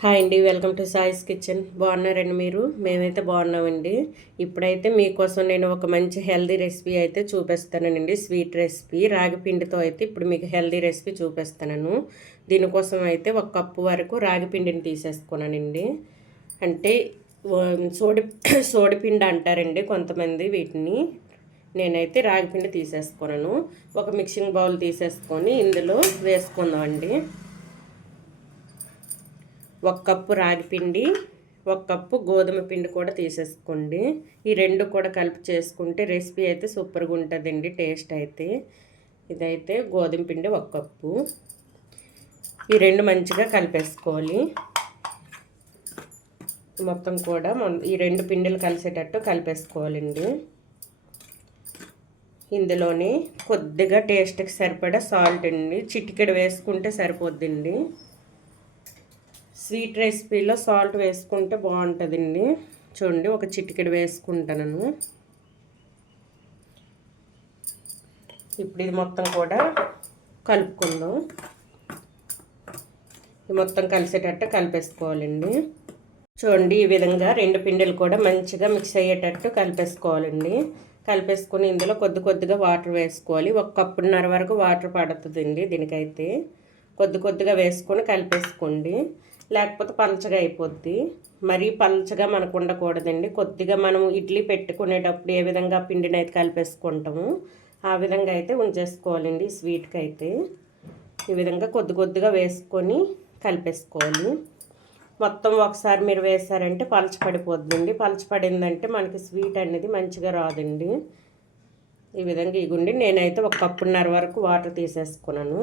Hi అండి, welcome to సాయిస్ kitchen. బాగున్నారండి మీరు? మేమైతే బాగున్నామండి. ఇప్పుడైతే మీకోసం నేను ఒక మంచి హెల్దీ రెసిపీ అయితే చూపిస్తానండి. స్వీట్ రెసిపీ రాగి పిండితో అయితే ఇప్పుడు మీకు హెల్దీ రెసిపీ చూపిస్తాను. దీనికోసం అయితే ఒక కప్పు వరకు రాగి పిండిని తీసేసుకున్నానండి. అంటే సోడి సోడిపిండి అంటారండి కొంతమంది వీటిని. నేనైతే రాగి పిండి తీసేసుకున్నాను. ఒక మిక్సింగ్ బౌల్ తీసేసుకొని ఇందులో వేసుకుందామండి. 1 కప్పు రాగి పిండి, 1 కప్పు గోధుమ పిండి కూడా తీసేసుకోండి. ఈ రెండు కూడా కలిపి చేసుకుంటే రెసిపీ అయితే సూపర్గా ఉంటుందండి. టేస్ట్ అయితే ఇదైతే గోధుమ పిండి 1 కప్పు. ఈ రెండు మంచిగా కలిపేసుకోవాలి. మొత్తం కూడా ఈ రెండు పిండిలు కలిసేటట్టు కలిపేసుకోవాలండి. ఇందులోనే కొద్దిగా టేస్ట్కి సరిపడా సాల్ట్ అండి, చిటికెడు వేసుకుంటే సరిపోద్దండి. స్వీట్ రెసిపీలో సాల్ట్ వేసుకుంటే బాగుంటుందండి. చూడండి, ఒక చిటికెడు వేసుకుంటాను. ఇప్పుడు ఇది మొత్తం కూడా కలుపుకుందాం. ఇది మొత్తం కలిసేటట్టు కలిపేసుకోవాలండి. చూడండి, ఈ విధంగా రెండు పిండిలు కూడా మంచిగా మిక్స్ అయ్యేటట్టు కలిపేసుకోవాలండి. కలిపేసుకొని ఇందులో కొద్దిగా వాటర్ వేసుకోవాలి. 1 కప్పున్నర వరకు వాటర్ పడుతుందండి దీనికైతే. కొద్దిగా వేసుకొని కలిపేసుకోండి, లేకపోతే పలచగా అయిపోద్ది. మరీ పలచగా మనకు ఉండకూడదండి. కొద్దిగా మనం ఇడ్లీ పెట్టుకునేటప్పుడు ఏ విధంగా పిండిని అయితే కలిపేసుకుంటాము ఆ విధంగా అయితే ఉంచేసుకోవాలండి. స్వీట్కి అయితే ఈ విధంగా కొద్దిగా వేసుకొని కలిపేసుకోవాలి. మొత్తం ఒకసారి మీరు వేసారంటే పలచపడిపోద్దండి. పలచపడిందంటే మనకి స్వీట్ అనేది మంచిగా రాదండి. ఈ విధంగా ఇగుండి నేనైతే 1 కప్పున్నర వరకు వాటర్ తీసేసుకున్నాను.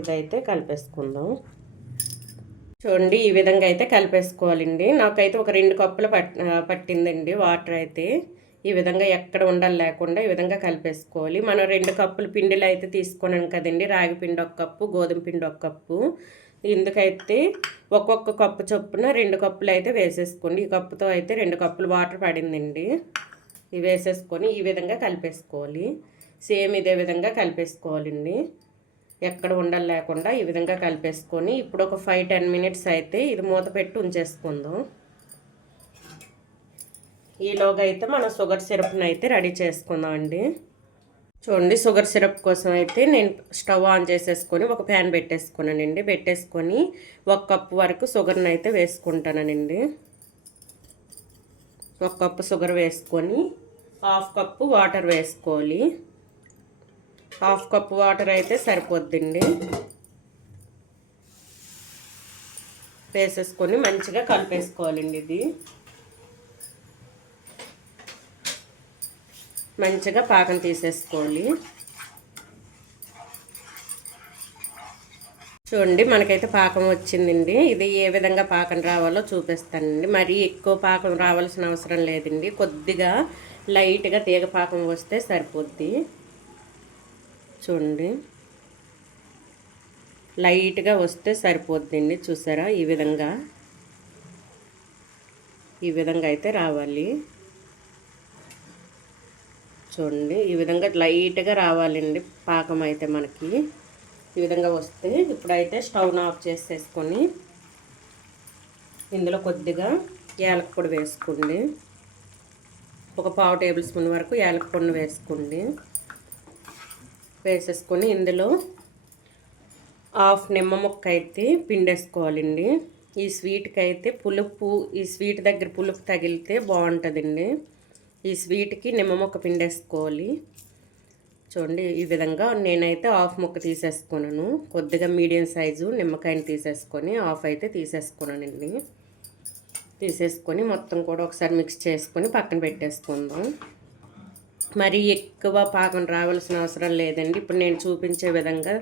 ఇదైతే కలిపేసుకుందాం. చూడండి, ఈ విధంగా అయితే కలిపేసుకోవాలండి. నాకైతే ఒక 2 కప్పులు పట్టిందండి వాటర్ అయితే. ఈ విధంగా ఎక్కడ ఉండాలి లేకుండా ఈ విధంగా కలిపేసుకోవాలి. మనం 2 కప్పులు పిండిలు అయితే తీసుకున్నాం కదండి. రాగి పిండి 1 కప్పు, గోధుమ పిండి 1 కప్పు. ఇందుకైతే ఒక్కొక్క కప్పు చొప్పున 2 కప్పులు అయితే వేసేసుకోండి. ఈ కప్పుతో అయితే 2 కప్పులు వాటర్ పడిందండి. ఇవి వేసేసుకొని ఈ విధంగా కలిపేసుకోవాలి. సేమ్ ఇదే విధంగా కలిపేసుకోవాలండి. ఎక్కడ ఉండాలి లేకుండా ఈ విధంగా కలిపేసుకొని ఇప్పుడు ఒక 5-10 మినిట్స్ అయితే ఇది మూత పెట్టి ఉంచేసుకుందాం. ఈలోగా అయితే మనం షుగర్ సిరప్ని అయితే రెడీ చేసుకుందాం అండి. చూడండి, షుగర్ సిరప్ కోసం అయితే నేను స్టవ్ ఆన్ చేసేసుకొని ఒక ప్యాన్ పెట్టేసుకున్నానండి. పెట్టేసుకొని 1 కప్పు వరకు షుగర్ని అయితే వేసుకుంటానండి. 1 కప్పు షుగర్ వేసుకొని 1/2 కప్పు వాటర్ వేసుకోవాలి. 1/2 కప్పు వాటర్ అయితే సరిపోద్దండి. వేసేసుకొని మంచిగా కలిపేసుకోవాలండి. ఇది మంచిగా పాకం తీసేసుకోవాలి. చూడండి, మనకైతే పాకం వచ్చిందండి. ఇది ఏ విధంగా పాకం రావాలో చూపిస్తానండి. మరీ ఎక్కువ పాకం రావాల్సిన అవసరం లేదండి. కొద్దిగా లైట్గా తీగ పాకం వస్తే సరిపోద్ది. చూడండి, లైట్గా వస్తే సరిపోద్దండి. చూసారా, ఈ విధంగా అయితే రావాలి. చూడండి, ఈ విధంగా లైట్గా రావాలండి పాకం అయితే మనకి. ఈ విధంగా వస్తే ఇప్పుడైతే స్టవ్ ఆఫ్ చేసేసుకొని ఇందులో కొద్దిగా యాలక పొడి వేసుకోండి. ఒక 1/2 టేబుల్ స్పూన్ వరకు యాలక పొడిని వేసుకోండి. వేసేసుకొని ఇందులో 1/2 నిమ్మ ముక్క అయితే పిండేసుకోవాలండి. ఈ స్వీట్కి అయితే పులుపు, ఈ స్వీట్ దగ్గర పులుపు తగిలితే బాగుంటుందండి. ఈ స్వీట్కి నిమ్మ ముక్క పిండేసుకోవాలి. చూడండి, ఈ విధంగా నేనైతే 1/2 ముక్క తీసేసుకున్నాను. కొద్దిగా మీడియం సైజు నిమ్మకాయని తీసేసుకొని 1/2 అయితే తీసేసుకున్నానండి. తీసేసుకొని మొత్తం కూడా ఒకసారి మిక్స్ చేసుకొని పక్కన పెట్టేసుకుందాం. మరి ఎక్కువ పాకం రావాల్సిన అవసరం లేదండి. ఇప్పుడు నేను చూపించే విధంగా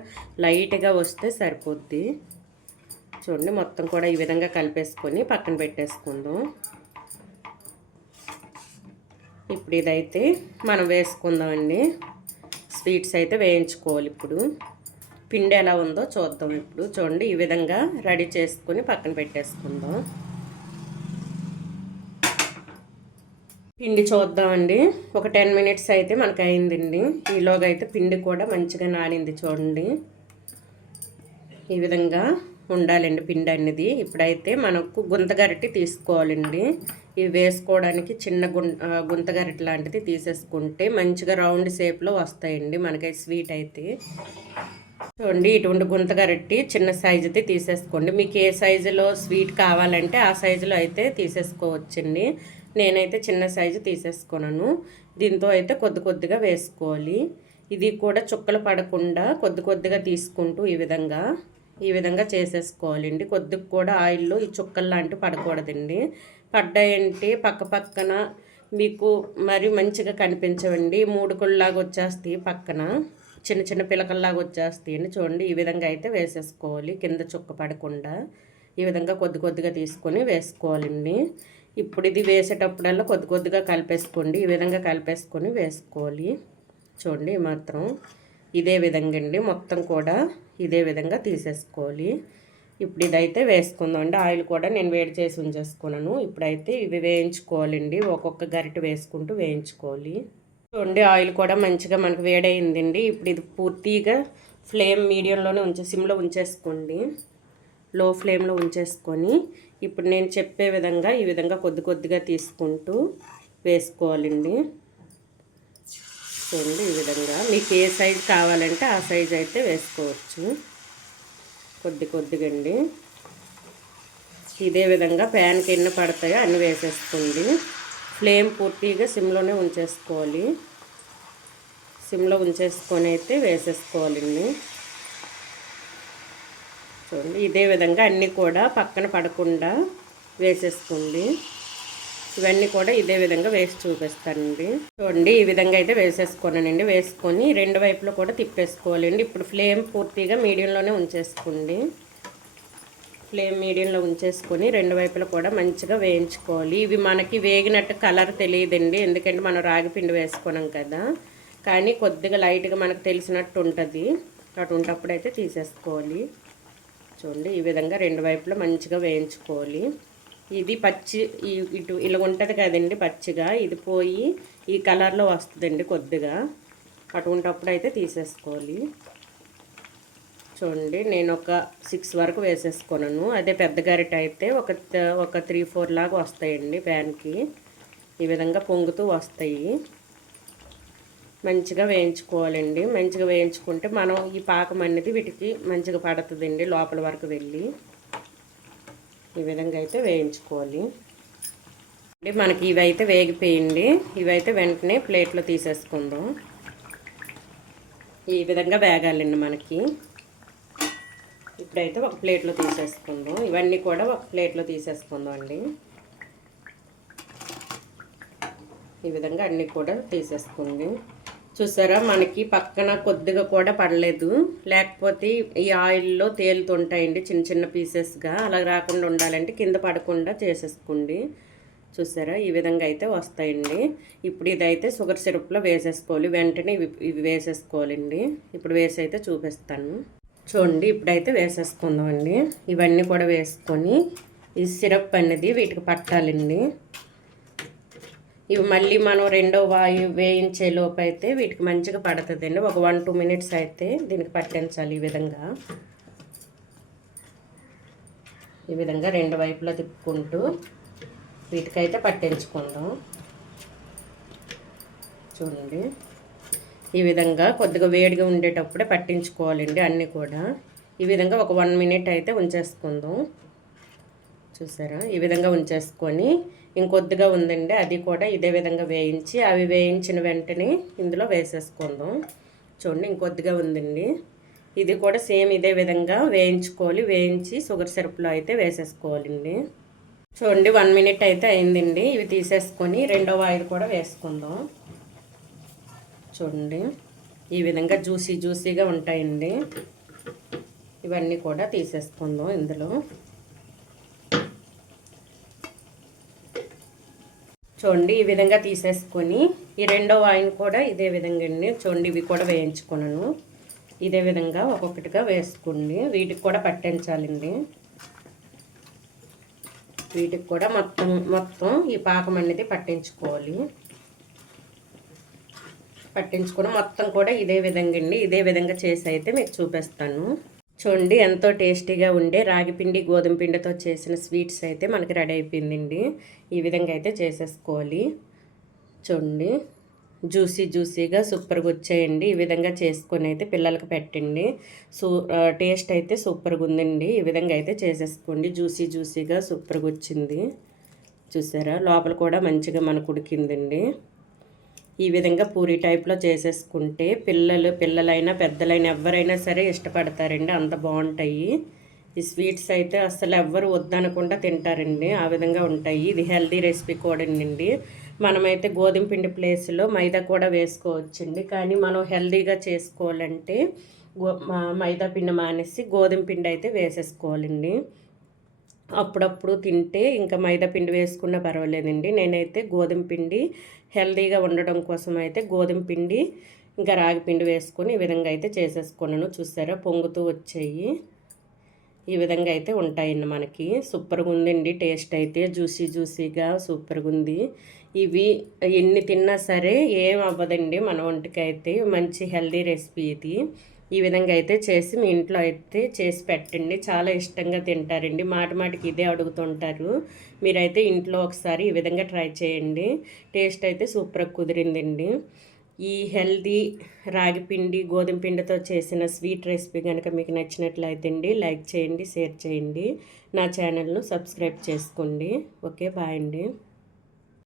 లైట్గా వస్తే సరిపోద్ది. చూడండి, మొత్తం కూడా ఈ విధంగా కలిపేసుకొని పక్కన పెట్టేసుకుందాం. ఇప్పుడు ఇదైతే మనం వేసుకుందామండి. స్వీట్స్ అయితే వేయించుకోవాలి. ఇప్పుడు పిండి ఎలా ఉందో చూద్దాం. ఇప్పుడు చూడండి, ఈ విధంగా రెడీ చేసుకొని పక్కన పెట్టేసుకుందాం. పిండి చూద్దామండి. ఒక 10 మినిట్స్ అయితే మనకు అయిందండి. ఈలోగా అయితే పిండి కూడా మంచిగా నానింది. చూడండి, ఈ విధంగా ఉండాలండి పిండి అనేది. ఇప్పుడైతే మనకు గుంతగరిటె తీసుకోవాలండి. ఇవి వేసుకోవడానికి చిన్న గుంతగరిటె లాంటిది తీసేసుకుంటే మంచిగా రౌండ్ షేప్లో వస్తాయండి మనకైతే స్వీట్ అయితే. చూడండి, ఇటువంటి గుంతగరిటె చిన్న సైజుది తీసేసుకోండి. మీకు ఏ సైజులో స్వీట్ కావాలంటే ఆ సైజులో అయితే తీసేసుకోవచ్చండి. నేనైతే చిన్న సైజు తీసేసుకున్నాను. దీంతో అయితే కొద్దిగా వేసుకోవాలి. ఇది కూడా చుక్కలు పడకుండా కొద్దిగా తీసుకుంటూ ఈ విధంగా చేసేసుకోవాలండి. కొద్దిగా కూడా ఆయిల్లో ఈ చుక్కలు లాంటివి పడకూడదండి. పడ్డాయంటే పక్కన మీకు మరి మంచిగా కనిపించవండి. మూడుకుల్లాగా వచ్చేస్తాయి, పక్కన చిన్న పిలకల్లాగా వచ్చేస్తాయి అండి. చూడండి, ఈ విధంగా అయితే వేసేసుకోవాలి. కింద చుక్క పడకుండా ఈ విధంగా కొద్దిగా తీసుకొని వేసుకోవాలండి. ఇప్పుడు ఇది వేసేటప్పుడల్లా కొద్దిగా కలిపేసుకోండి. ఈ విధంగా కలిపేసుకొని వేసుకోవాలి. చూడండి, మాత్రం ఇదే విధంగా అండి మొత్తం కూడా ఇదే విధంగా తీసేసుకోవాలి. ఇప్పుడు ఇదైతే వేసుకుందాం అండి. ఆయిల్ కూడా నేను వేడి చేసి ఉంచేసుకున్నాను. ఇప్పుడైతే ఇవి వేయించుకోవాలండి. ఒక్కొక్క గరిటె వేసుకుంటూ వేయించుకోవాలి. చూడండి, ఆయిల్ కూడా మంచిగా మనకు వేడైందండి. ఇప్పుడు ఇది పూర్తిగా ఫ్లేమ్ మీడియంలోనే సిమ్లో ఉంచేసుకోండి. లో ఫ్లేమ్లో ఉంచేసుకొని ఇప్పుడు నేను చెప్పే విధంగా ఈ విధంగా కొద్దిగా తీసుకుంటూ వేసుకోవాలండి. చూడండి, ఈ విధంగా మీకు ఏ సైజు కావాలంటే ఆ సైజు అయితే వేసుకోవచ్చు. కొద్దిగా అండి. ఇదే విధంగా ప్యాన్కి ఎన్ని పడతాయో అన్నీ వేసేసుకోండి. ఫ్లేమ్ పూర్తిగా సిమ్లోనే ఉంచేసుకోవాలి. సిమ్లో ఉంచేసుకొని అయితే వేసేసుకోవాలండి. చూడండి, ఇదే విధంగా అన్నీ కూడా పక్కన పడకుండా వేసేసుకోండి. ఇవన్నీ కూడా ఇదే విధంగా వేసి చూపిస్తానండి. చూడండి, ఈ విధంగా అయితే వేసేసుకోనండి. వేసుకొని రెండు వైపులో కూడా తిప్పేసుకోవాలండి. ఇప్పుడు ఫ్లేమ్ పూర్తిగా మీడియంలోనే ఉంచేసుకోండి. ఫ్లేమ్ మీడియంలో ఉంచేసుకొని రెండు వైపులో కూడా మంచిగా వేయించుకోవాలి. ఇవి మనకి వేగినట్టు కలర్ తెలియదండి, ఎందుకంటే మనం రాగి పిండి వేసుకున్నాం కదా. కానీ కొద్దిగా లైట్గా మనకు తెలిసినట్టు ఉంటుంది. అటువంటప్పుడు అయితే తీసేసుకోవాలి. చూడండి, ఈ విధంగా రెండు వైపులో మంచిగా వేయించుకోవాలి. ఇది ఇటు ఇలా ఉంటుంది కదండి పచ్చిగా, ఇది పోయి ఈ కలర్లో వస్తుందండి కొద్దిగా. అటువంటప్పుడు అయితే తీసేసుకోవాలి. చూడండి, నేను ఒక 6 వరకు వేసేసుకున్నాను. అదే పెద్ద గరిటె అయితే ఒక 3-4 లాగా వస్తాయండి ప్యాన్కి. ఈ విధంగా పొంగుతూ వస్తాయి. మంచిగా వేయించుకోవాలండి. మంచిగా వేయించుకుంటే మనం ఈ పాకం అనేది వీటికి మంచిగా పడుతుందండి లోపల వరకు వెళ్ళి. ఈ విధంగా అయితే వేయించుకోవాలి. మనకి ఇవైతే వేగిపోయింది. ఇవైతే వెంటనే ప్లేట్లో తీసేసుకుందాం. ఈ విధంగా వేగాలండి మనకి. ఇప్పుడైతే ఒక ప్లేట్లో తీసేసుకుందాం. ఇవన్నీ కూడా ఒక ప్లేట్లో తీసేసుకుందాం అండి. ఈ విధంగా అన్నీ కూడా తీసేసుకోండి. చూసారా, మనకి పక్కన కొద్దిగా కూడా పడలేదు. లేకపోతే ఈ ఆయిల్లో తేలుతుంటాయండి చిన్న పీసెస్గా. అలా రాకుండా ఉండాలంటే కింద పడకుండా చేసేసుకోండి. చూసారా, ఈ విధంగా అయితే వస్తాయండి. ఇప్పుడు ఇదైతే షుగర్ సిరప్లో వేసేసుకోవాలి. వెంటనే ఇవి వేసేసుకోవాలండి. ఇప్పుడు వేసి అయితే చూపిస్తాను. చూడండి, ఇప్పుడైతే వేసేసుకుందామండి. ఇవన్నీ కూడా వేసుకొని ఈ సిరప్ అనేది వీటికి పట్టాలండి. ఇవి మళ్ళీ మనం రెండో వాయు వేయించే లోపు అయితే వీటికి మంచిగా పడుతుందండి. ఒక 1-2 మినిట్స్ అయితే దీనికి పట్టించాలి. ఈ విధంగా రెండు వైపులా తిప్పుకుంటూ వీటికైతే పట్టించుకుందాం. చూడండి, ఈ విధంగా కొద్దిగా వేడిగా ఉండేటప్పుడే పట్టించుకోవాలండి అన్నీ కూడా. ఈ విధంగా ఒక 1 మినిట్ అయితే ఉంచేసుకుందాం. చూసారా, ఈ విధంగా ఉంచేసుకొని ఇంకొద్దిగా ఉందండి, అది కూడా ఇదే విధంగా వేయించి అవి వేయించిన వెంటనే ఇందులో వేసేసుకుందాం. చూడండి, ఇంకొద్దిగా ఉందండి. ఇది కూడా సేమ్ ఇదే విధంగా వేయించుకోవాలి. వేయించి షుగర్ సిరప్లో అయితే వేసేసుకోవాలండి. చూడండి, 1 మినిట్ అయితే అయిందండి. ఇవి తీసేసుకొని రెండో వాయిది కూడా వేసుకుందాం. చూడండి, ఈ విధంగా జ్యూసీగా ఉంటాయండి. ఇవన్నీ కూడా తీసేసుకుందాం ఇందులో. చూడండి, ఈ విధంగా తీసేసుకొని ఈ రెండో వాయిన్ కూడా ఇదే విధంగా అండి. చూడండి, ఇవి కూడా వేయించుకున్నాను. ఇదే విధంగా ఒక్కొక్కటిగా వేసుకోండి. వీటికి కూడా పట్టించాలండి. వీటికి కూడా మొత్తం ఈ పాకం అనేది పట్టించుకోవాలి. పట్టించుకొని మొత్తం కూడా ఇదే విధంగా అండి. ఇదే విధంగా చేసి అయితే మీకు చూపిస్తాను. చూడండి ఎంతో టేస్టీగా ఉండే రాగి పిండి గోధుమ పిండితో చేసిన స్వీట్స్ అయితే మనకి రెడీ అయిపోయిందండి. ఈ విధంగా అయితే చేసేసుకోవాలి. చూడండి జ్యూసీగా సూపర్గా వచ్చాయండి. ఈ విధంగా చేసుకొని అయితే పిల్లలకి పెట్టండి. టేస్ట్ అయితే సూపర్గా ఉందండి. ఈ విధంగా అయితే చేసేసుకోండి. జ్యూసీగా సూపర్గా వచ్చింది. చూసారా, లోపల కూడా మంచిగా మనకు ఉడికిందండి. ఈ విధంగా పూరి టైప్లో చేసేసుకుంటే పిల్లలైనా పెద్దలైనా ఎవరైనా సరే ఇష్టపడతారండి. అంత బాగుంటాయి ఈ స్వీట్స్ అయితే. అసలు ఎవ్వరు వద్దనకుండా తింటారండి. ఆ విధంగా ఉంటాయి. ఇది హెల్దీ రెసిపీ కూడా అండి. మనమైతే గోధుమ పిండి ప్లేస్లో మైదా కూడా వేసుకోవచ్చండి. కానీ మనం హెల్దీగా చేసుకోవాలంటే మైదా పిండి మానేసి గోధుమ పిండి అయితే వేసేసుకోవాలండి. అప్పుడప్పుడు తింటే ఇంకా మైదా పిండి వేసుకున్నా పర్వాలేదండి. నేనైతే గోధుమ పిండి హెల్దీగా ఉండడం కోసం అయితే గోధుమ పిండి ఇంకా రాగి పిండి వేసుకొని ఈ విధంగా అయితే చేసేసుకున్నాను. చూసారా, పొంగుతూ వచ్చాయి. ఈ విధంగా అయితే ఉంటాయండి మనకి. సూపర్గా ఉందండి. టేస్ట్ అయితే జ్యూసీగా సూపర్గా ఉంది. ఇవి ఎన్ని తిన్నా సరే ఏం అవ్వదండి మన ఒంటికి అయితే. మంచి హెల్దీ రెసిపీ ఇది. ఈ విధంగా అయితే చేసి మీ ఇంట్లో అయితే చేసి పెట్టండి. చాలా ఇష్టంగా తింటారండి. మాటికి ఇదే అడుగుతుంటారు. మీరైతే ఇంట్లో ఒకసారి ఈ విధంగా ట్రై చేయండి. టేస్ట్ అయితే సూపర్గా కుదిరిందండి. ఈ హెల్దీ రాగి పిండి గోధుమ పిండితో చేసిన స్వీట్ రెసిపీ కనుక మీకు నచ్చినట్లయితే అండి లైక్ చేయండి, షేర్ చేయండి. నా ఛానల్ను సబ్స్క్రైబ్ చేసుకోండి. ఓకే, బాయ్ అండి.